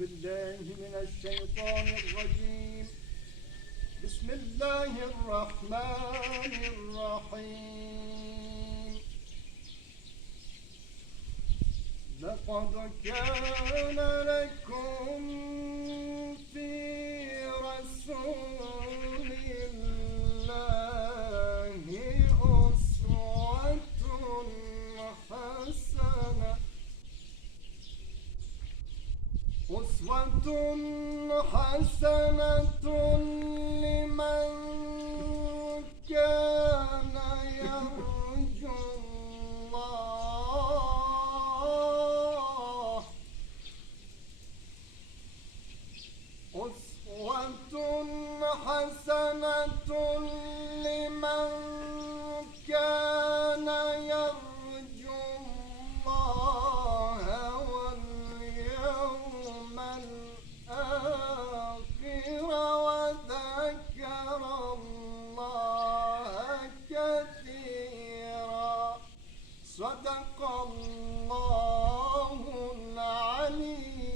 بالله من الشيطان الرجيم. بسم الله الرحمن الرحيم. لقد كان لكم في رسول الله أسوة حسنة لمن كان يرجو الله. أسوة حسنة لمن كان يرجو الله واليوم الآخر وذكر الله كثيرا. صدق الله العلي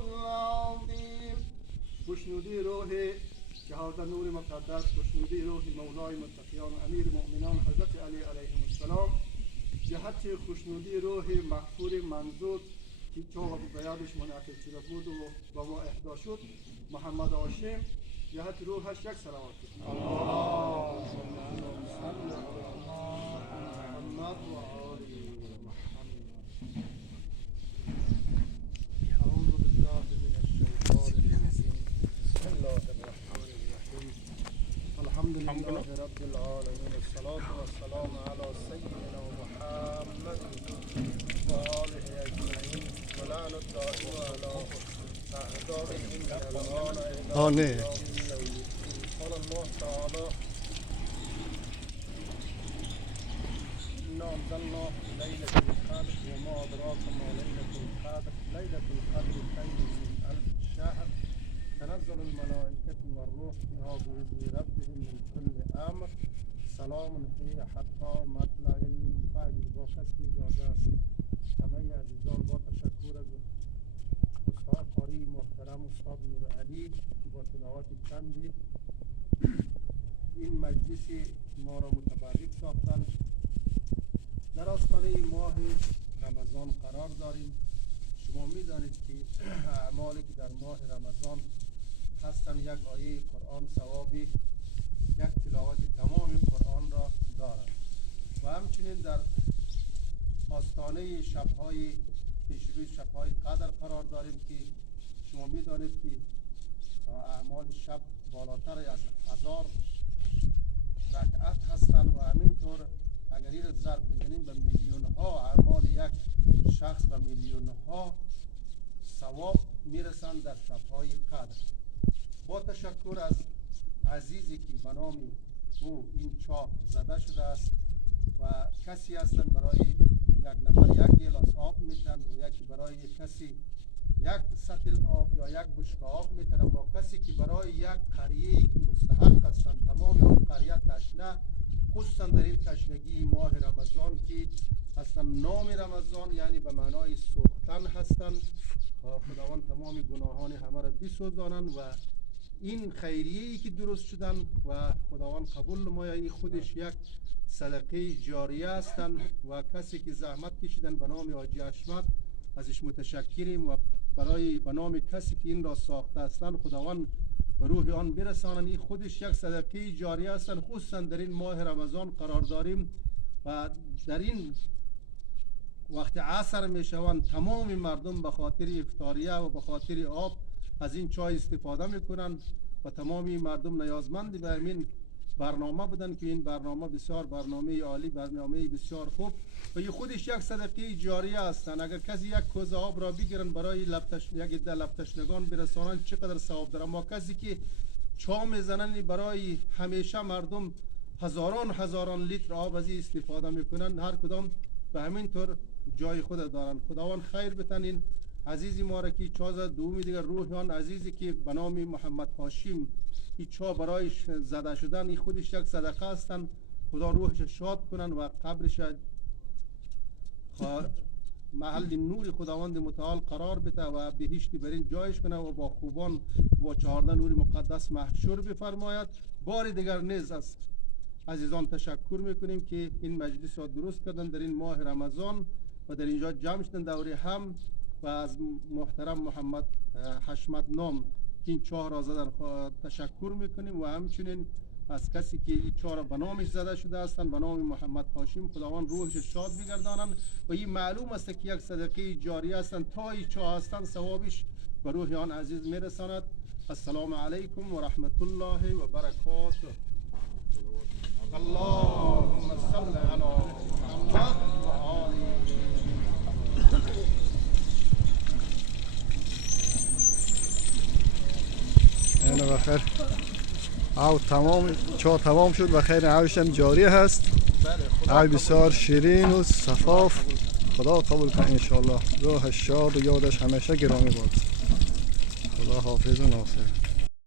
العظيم. خوشنودی روح شهادت نور مقدس، خوشنودی روح مولای متقیان امیر مؤمنان حضرت علی علیه السلام، جهت خوشنودی روح مغفور منظور که تو به یادش منعکس شده بود و با ما اهدا شد، محمد هاشم، جهت روحش یک صلوات کنید. اللهم صل علی محمد و آل محمد. اعوذ بالله من الشیطان الرجیم. بسم الله الرحمن الرحیم. الحمد لله رب العالمین. الصلاة والسلام علی سیدنا محمد و آله اجمعین. ولعن الدائم علی أعدائهم الآن إلى قال الله تعالى إنا أنزلناه في ليلة القدر وما أدراك ما ليلة القدر. ليلة القدر خير من ألف شهر. تنزل الملائكة والروح فيها بإذن ربهم من كل أمر. سلام هي حتى مطلع الفجر. با کسی که اجازه است همه عزیزان با تشکر از استاد قاری محترم استاد نور علی با تلاوت چندی این مجلسی ما را متبرک ساختند. در آستانه ماه رمضان قرار داریم. شما می‌دانید که اعمالی که در ماه رمضان هستند یک آیه قرآن ثوابی یک تلاوت تمام قرآن را دارند و همچنین در آستانه شب‌های پیشروی شب‌های قدر قرار داریم که شما می‌دانید که اعمال شب بالاتر از 1000 رکعت هستند و همینطور اگر این را ضرب بزنیم به میلیون ها اعمال یک شخص به میلیون ها ثواب میرسند در شب‌های قدر. با تشکر از عزیزی که به نام او این چاپ زده شده است و کسی هستند برای یک نفر یک گلاس آب میتن و یکی برای کسی یک سطل آب یا یک بشکه آب میتن، اما کسی که برای یک قریه‌ای که مستحق هستند تمام اون قریه تشنه، خصوصا در این تشنگی ماه رمضان که اصلا نام رمضان یعنی به معنای سوختن هستند، خداوند تمام گناهان همه را بسوزانند و این خیریه‌ای که درست شدن و خداوند قبول نماید. این خودش یک صدقه جاریه هستند و کسی که زحمت کشیدن به نام حاجی حشمت ازش متشکریم و برای به نام کسی که این را ساخته هستند خداوند به روح آن برسانند. این خودش یک صدقه جاریه هستند. خصوصا در این ماه رمضان قرار داریم و در این وقت عصر می شوند تمام مردم به خاطر افطاریه و به خاطر آب از این چای استفاده میکنند و تمامی مردم نیازمند به همین برنامه بودن که این برنامه بسیار برنامه عالی، برنامه بسیار خوب و این خودش یک صدقه جاریه هستند. اگر کسی یک کوزه آب را بگیرن برای یک عده لب تشنگان برسانند چقدر ثواب داره. اما کسی که چا میزنن برای همیشه مردم هزاران لیتر آب از این استفاده میکنن، هر کدام به همین طور جای خود دارن. خداوند خیر بتنین عزیزی ما را که چا زد. دومی دیگر روح آن عزیزی که به نام محمد هاشم این چا برایش زده شدن این خودش یک صدقه هستند. خدا روحش شاد کنن و قبرش محل نور خداوند متعال قرار بده و بهشتی برین جایش کنه و با خوبان و 14 نور مقدس محشور بفرماید. بار دیگر نیز از عزیزان تشکر میکنیم که این مجلس را درست کردن در این ماه رمضان و در اینجا جمع شدن دوره هم، و از محترم محمد حشمت نام که این چاه را زدن تشکر میکنیم و همچنین از کسی که این چاه را به نامش زده شده هستند به نام محمد هاشم، خداوند روحش شاد بگردانند و این معلوم است که یک صدقه جاری هستند، تا این چاه هستند ثوابش به روح آن عزیز میرساند. السلام علیکم و رحمت الله و برکاته. اللهم صل علی محمد و آله. اینه بخیر او تمام چاه تمام شد و خیر اوش هم جاری هست. او بسیار شیرین و صفاف. خدا قبول کنه انشاءالله. روح شاد و یادش همیشه گرامی باد. خدا حافظ و ناصر.